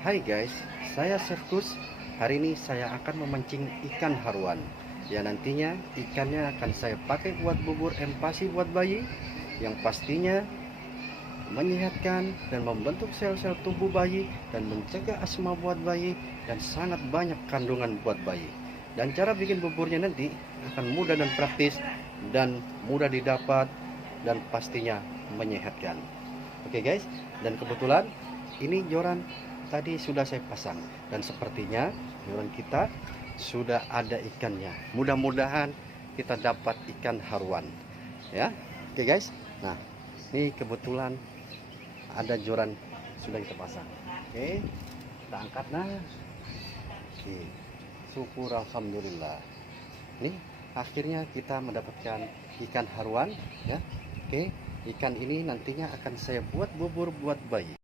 Hai guys, saya Chef Kus. Hari ini saya akan memancing ikan haruan. Ya nantinya ikannya akan saya pakai buat bubur empasi buat bayi, yang pastinya menyehatkan dan membentuk sel-sel tubuh bayi dan mencegah asma buat bayi dan sangat banyak kandungan buat bayi. Dan cara bikin buburnya nanti akan mudah dan praktis dan mudah didapat dan pastinya menyehatkan. Oke guys, dan kebetulan ini joran tadi sudah saya pasang dan sepertinya joran kita sudah ada ikannya. Mudah-mudahan kita dapat ikan haruan ya. Oke guys, nah ini kebetulan ada joran sudah kita pasang. Oke, kita angkat. Nah oke, syukur alhamdulillah, nih akhirnya kita mendapatkan ikan haruan ya. Oke, ikan ini nantinya akan saya buat bubur buat bayi.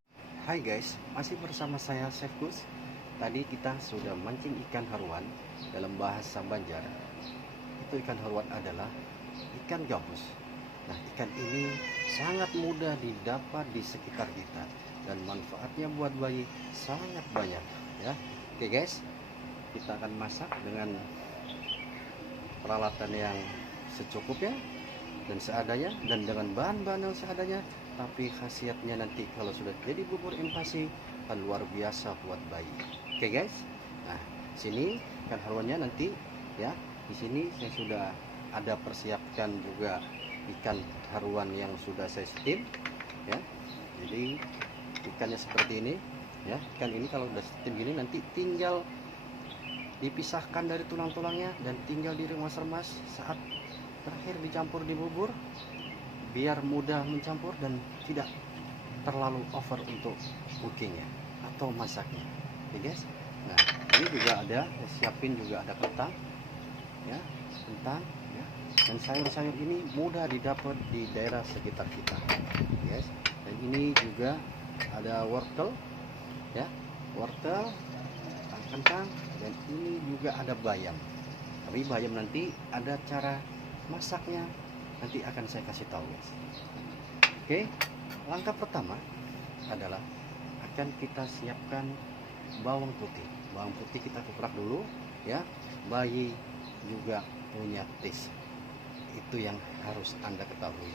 Hai guys, masih bersama saya Chef Kus. Tadi kita sudah mancing ikan haruan. Dalam bahasa Banjar itu ikan haruan adalah ikan gabus. Nah, ikan ini sangat mudah didapat di sekitar kita dan manfaatnya buat bayi sangat banyak ya. Oke guys, kita akan masak dengan peralatan yang secukupnya dan seadanya dan dengan bahan-bahan yang seadanya, tapi khasiatnya nanti kalau sudah jadi bubur empasi akan luar biasa buat bayi. Oke guys, nah sini ikan haruannya nanti ya. Di sini saya sudah ada persiapkan juga ikan haruan yang sudah saya steam ya. Jadi ikannya seperti ini ya. Ikan ini kalau udah steam gini nanti tinggal dipisahkan dari tulang-tulangnya dan tinggal diremas-remas saat terakhir dicampur di bubur biar mudah mencampur dan tidak terlalu over untuk cookingnya atau masaknya. Oke guys, nah ini juga ada, saya siapin juga ada kentang ya, kentang ya, dan sayur-sayur ini mudah didapat di daerah sekitar kita guys. Dan ini juga ada wortel ya, wortel, kentang, dan ini juga ada bayam. Tapi bayam nanti ada cara masaknya, nanti akan saya kasih tahu guys. Oke, langkah pertama adalah akan kita siapkan bawang putih. Bawang putih kita kuprak dulu ya. Bayi juga punya taste, itu yang harus Anda ketahui.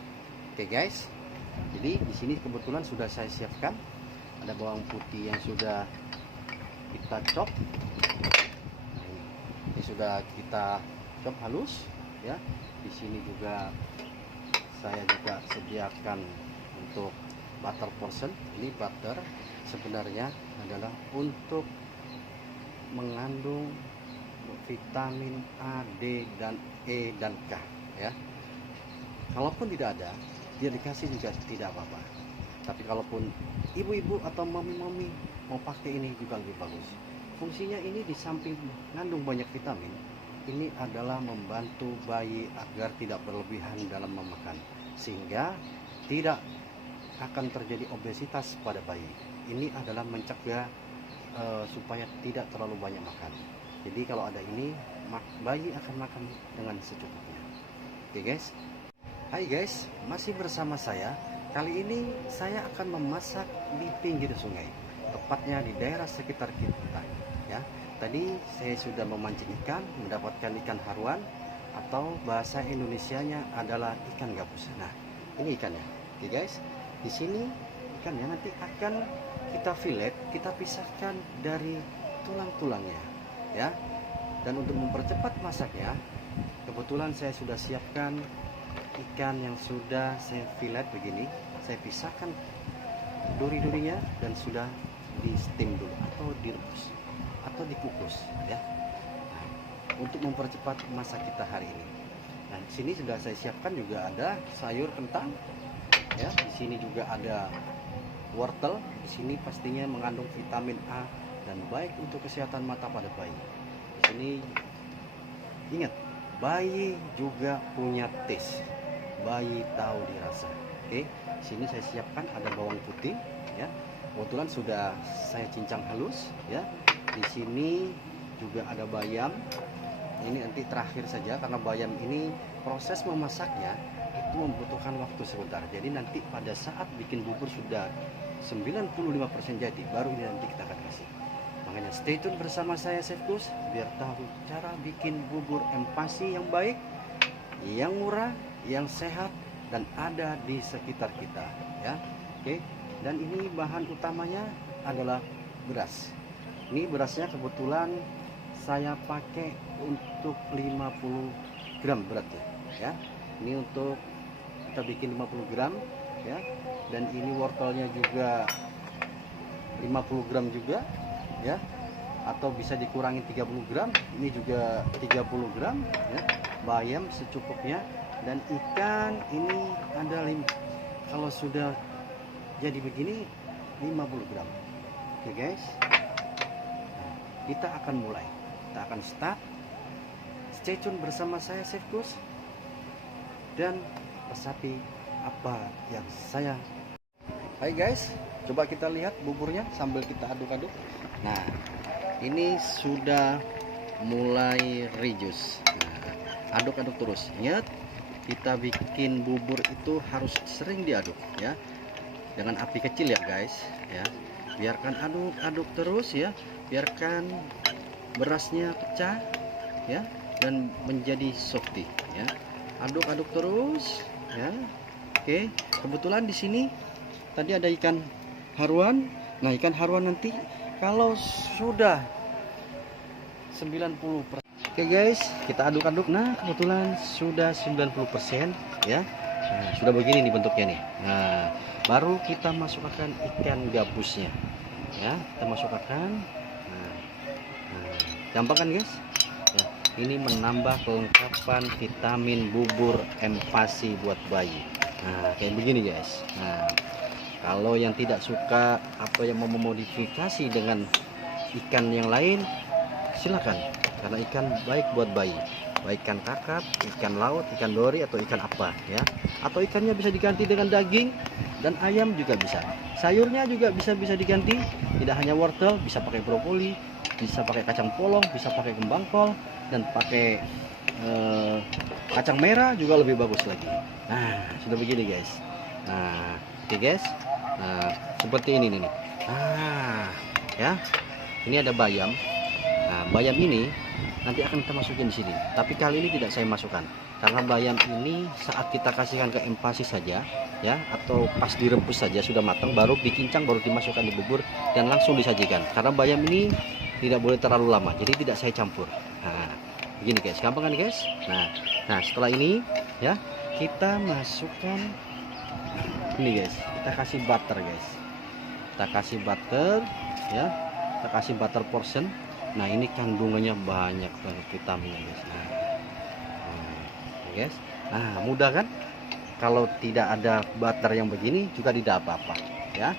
Oke guys, jadi di sini kebetulan sudah saya siapkan ada bawang putih yang sudah kita chop. Ini sudah kita chop halus ya. Di sini juga saya juga sediakan untuk butter portion. Ini butter sebenarnya adalah untuk mengandung vitamin A, D, dan E dan K ya. Kalaupun tidak ada, dia dikasih juga tidak apa-apa. Tapi kalaupun ibu-ibu atau mami-mami mau pakai ini juga lebih bagus. Fungsinya ini di samping mengandung banyak vitamin, ini adalah membantu bayi agar tidak berlebihan dalam memakan, sehingga tidak akan terjadi obesitas pada bayi. Ini adalah mencegah supaya tidak terlalu banyak makan. Jadi kalau ada ini, bayi akan makan dengan secukupnya. Oke guys. Hai guys, masih bersama saya. Kali ini saya akan memasak di pinggir sungai, tepatnya di daerah sekitar kita ya. Tadi saya sudah memancing ikan, mendapatkan ikan haruan atau bahasa Indonesianya adalah ikan gabus. Nah, ini ikannya. Oke guys, di sini ikannya nanti akan kita fillet, kita pisahkan dari tulang-tulangnya ya. Dan untuk mempercepat masaknya, kebetulan saya sudah siapkan ikan yang sudah saya fillet begini. Saya pisahkan duri-durinya dan sudah di steam dulu atau direbus atau dikukus ya. Nah, untuk mempercepat masak kita hari ini. Nah, di sini sudah saya siapkan juga ada sayur kentang ya. Di sini juga ada wortel. Di sini pastinya mengandung vitamin A dan baik untuk kesehatan mata pada bayi. Di sini ingat, bayi juga punya taste. Bayi tahu dirasa. Oke, di sini saya siapkan ada bawang putih ya. Kebetulan sudah saya cincang halus ya. Di sini juga ada bayam. Ini nanti terakhir saja karena bayam ini proses memasaknya itu membutuhkan waktu sebentar. Jadi nanti pada saat bikin bubur sudah 95% jadi, baru ini nanti kita akan kasih. Makanya stay tune bersama saya Chef Gus biar tahu cara bikin bubur empasi yang baik, yang murah, yang sehat, dan ada di sekitar kita ya. Oke. Dan ini bahan utamanya adalah beras. Ini berasnya kebetulan saya pakai untuk 50 gram beratnya ya. Ini untuk kita bikin 50 gram ya. Dan ini wortelnya juga 50 gram juga ya, atau bisa dikurangi 30 gram, ini juga 30 gram ya. Bayam secukupnya, dan ikan ini ada kalau sudah jadi begini 50 gram. Oke guys, nah, kita akan mulai, kita akan start. Stay tune bersama saya Chef Gus dan resapi apa yang saya. Hai guys, coba kita lihat buburnya sambil kita aduk-aduk. Nah, ini sudah mulai reduce. Nah, aduk-aduk terus. Ingat, kita bikin bubur itu harus sering diaduk ya. Dengan api kecil ya guys ya. Biarkan aduk-aduk terus ya. Biarkan berasnya pecah ya dan menjadi softy ya. Aduk-aduk terus ya. Oke, kebetulan di sini tadi ada ikan haruan. Nah, ikan haruan nanti kalau sudah 90%. Oke guys, kita aduk-aduk. Nah, kebetulan sudah 90% ya. Nah, sudah begini nih bentuknya nih. Nah, baru kita masukkan ikan gabusnya ya. Kita masukkan. Nah, gampang kan guys ya. Ini menambah kelengkapan vitamin bubur empasi buat bayi. Nah, kayak begini guys. Nah, kalau yang tidak suka atau yang mau memodifikasi dengan ikan yang lain, silakan. Karena ikan baik buat bayi. Baik ikan kakap, ikan laut, ikan dori, atau ikan apa ya. Atau ikannya bisa diganti dengan daging dan ayam juga bisa. Sayurnya juga bisa diganti. Tidak hanya wortel, bisa pakai brokoli, bisa pakai kacang polong, bisa pakai kembang kol, dan pakai kacang merah juga lebih bagus lagi. Nah, sudah begini guys. Nah, oke guys. Nah, seperti ini nih. Nah, ya. Ini ada bayam. Nah, bayam ini nanti akan kita masukin di sini. Tapi kali ini tidak saya masukkan. Karena bayam ini saat kita kasihkan ke empasi saja, ya, atau pas direbus saja sudah matang, baru dikincang, baru dimasukkan di bubur dan langsung disajikan. Karena bayam ini tidak boleh terlalu lama, jadi tidak saya campur. Nah, begini guys, gampang kan guys? Nah, setelah ini ya kita masukkan ini guys, kita kasih butter guys. Kita kasih butter ya, kita kasih butter portion. Nah, ini kandungannya banyak banget vitaminnya guys. Nah, guys, nah mudah kan? Kalau tidak ada butter yang begini juga tidak apa-apa ya.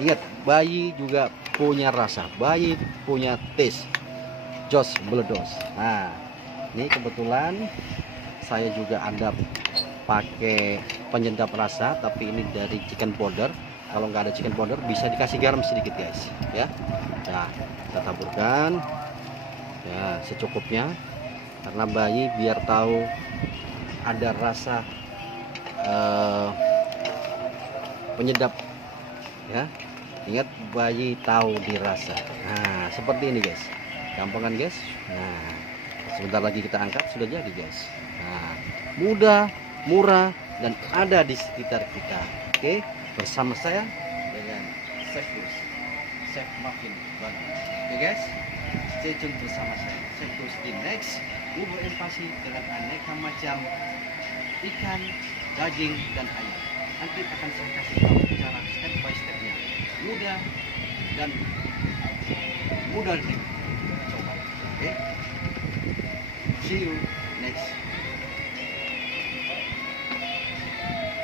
Ingat, bayi juga punya rasa, bayi punya taste. Jos beledos. Nah, ini kebetulan saya juga ada pakai penyedap rasa, tapi ini dari chicken powder. Kalau nggak ada chicken powder bisa dikasih garam sedikit guys ya. Nah, kita taburkan ya secukupnya, karena bayi biar tahu ada rasa penyedap ya. Ingat, bayi tahu dirasa. Nah, seperti ini guys, gampang kan guys? Nah, sebentar lagi kita angkat, sudah jadi guys. Nah, mudah, murah, dan ada di sekitar kita. Oke, bersama saya dengan Chef Gus, Chef Muffin Bang. Oke guys, stay tune bersama saya Chef Gus di next bubur empasi dengan aneka macam ikan, daging, dan ayam. Nanti akan saya kasih tahu cara step by stepnya, mudah dan mudah nih. Coba, oke? See you next